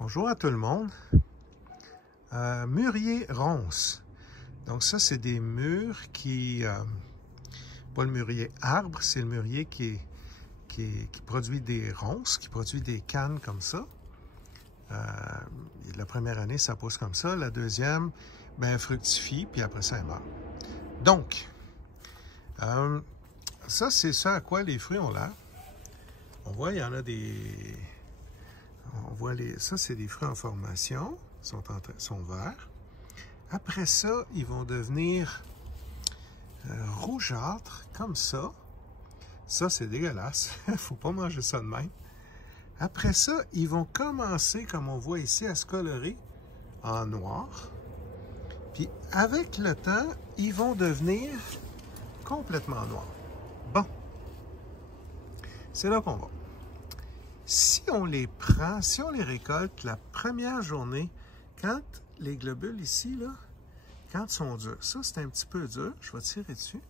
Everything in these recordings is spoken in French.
Bonjour à tout le monde. Mûrier ronce. Donc ça, c'est des mûres qui... pas le mûrier arbre, c'est le mûrier qui produit des ronces, qui produit des cannes comme ça. La première année, ça pousse comme ça. La deuxième, ben, fructifie, puis après ça, elle meurt. Donc, ça, c'est ça à quoi les fruits ont l'air. On voit, il y en a des... On voit ça, c'est des fruits en formation, sont verts. Après ça, ils vont devenir rougeâtres, comme ça. Ça, c'est dégueulasse. Il ne faut pas manger ça de même. Après ça, ils vont commencer, comme on voit ici, à se colorer en noir. Puis, avec le temps, ils vont devenir complètement noirs. Bon. C'est là qu'on va. Si on les prend, si on les récolte la première journée, quand les globules ici, là, quand ils sont durs, ça c'est un petit peu dur, je vais tirer dessus.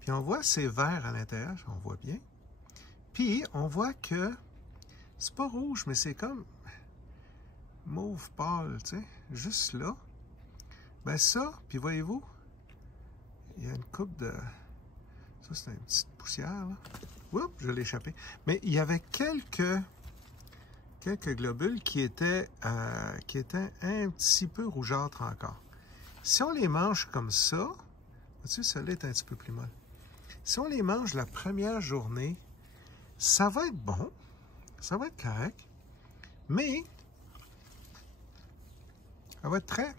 Puis on voit c'est vert à l'intérieur, on voit bien. Puis on voit que c'est pas rouge, mais c'est comme mauve pâle, tu sais, juste là. Ben ça, puis voyez-vous, il y a une coupe de... Ça c'est une petite poussière, là. Oups, je l'ai échappé. Mais il y avait quelques globules qui étaient un petit peu rougeâtres encore. Si on les mange comme ça, vois-tu, celle-là est un petit peu plus molle. Si on les mange la première journée, ça va être bon, ça va être correct, mais ça va être très,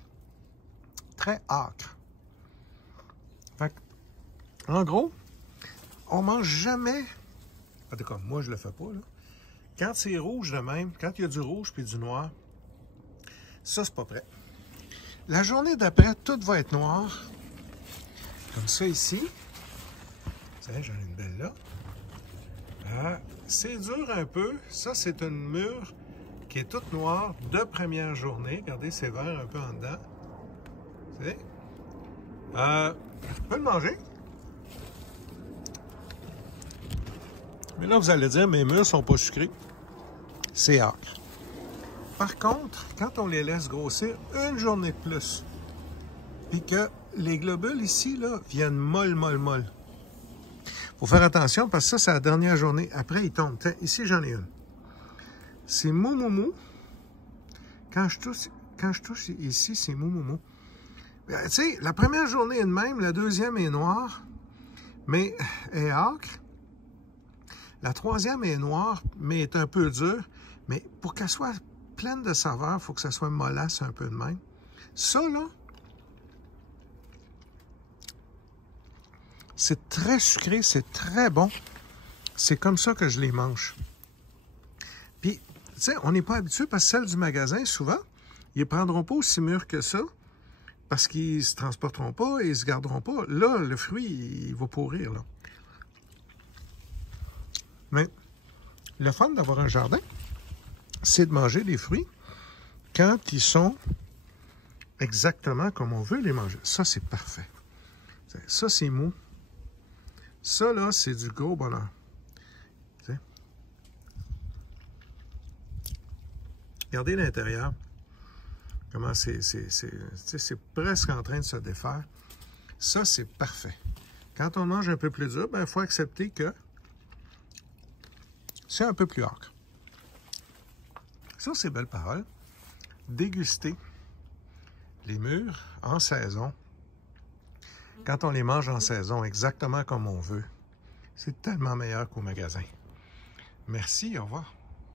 très âcre. Fait que, en gros, on mange jamais, en tout cas, moi je le fais pas, là. Quand c'est rouge de même, quand il y a du rouge puis du noir, ça c'est pas prêt. La journée d'après, tout va être noir, comme ça ici. Tiens, j'en ai une belle là. Ah, c'est dur un peu. Ça, c'est une mûre qui est toute noire de première journée. Regardez, c'est vert un peu en dedans. Vous savez? Je peux le manger. Mais là, vous allez dire, mes mûres sont pas sucrées. C'est âcre. Par contre, quand on les laisse grossir une journée de plus, puis que les globules ici, là, viennent molles. Faut faire attention parce que ça, c'est la dernière journée. Après, ils tombent. Tiens, ici, j'en ai une. C'est mou. Quand je touche ici, c'est mou. Tu sais, la première journée est de même, la deuxième est noire, mais est âcre. La troisième est noire, mais est un peu dure. Mais pour qu'elle soit pleine de saveur, il faut que ça soit mollasse un peu de même. Ça, là, c'est très sucré, c'est très bon. C'est comme ça que je les mange. Puis, tu sais, on n'est pas habitué parce que celles du magasin, souvent, ils ne prendront pas aussi mûres que ça parce qu'ils ne se transporteront pas et ils ne se garderont pas. Là, le fruit, il va pourrir, là. Mais le fun d'avoir un jardin, c'est de manger des fruits quand ils sont exactement comme on veut les manger. Ça, c'est parfait. Ça, c'est mou. Ça, là, c'est du gros bonheur. T'sais. Regardez l'intérieur. Comment c'est presque en train de se défaire. Ça, c'est parfait. Quand on mange un peu plus dur, il faut accepter que c'est un peu plus âcre. Sur ces belles paroles, déguster les mûres en saison. Quand on les mange en saison, exactement comme on veut, c'est tellement meilleur qu'au magasin. Merci, au revoir.